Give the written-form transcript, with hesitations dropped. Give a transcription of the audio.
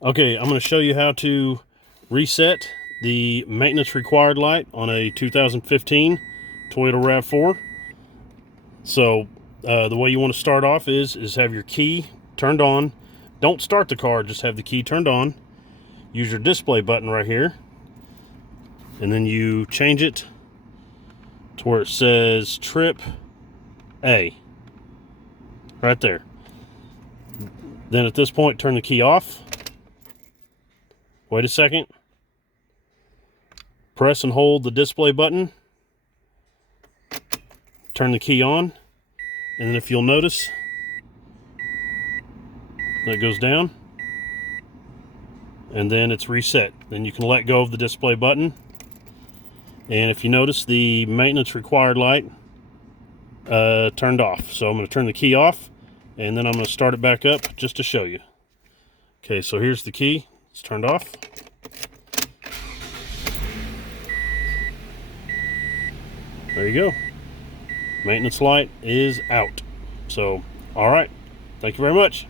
Okay, I'm going to show you how to reset the maintenance required light on a 2015 Toyota Rav4. So the way you want to start off is have your key turned on. Don't start the car, just have the key turned on. Use your display button right here, and then you change it to where it says trip A right there. Then at this point, turn the key off. Wait a second. Press and hold the display button. Turn the key on. And then if you'll notice, that goes down. And then it's reset. Then you can let go of the display button. And if you notice, the maintenance required light turned off. So I'm going to turn the key off, and then I'm going to start it back up just to show you. Okay, so here's the key. It's turned off. There you go. Maintenance light is out. So, all right. Thank you very much.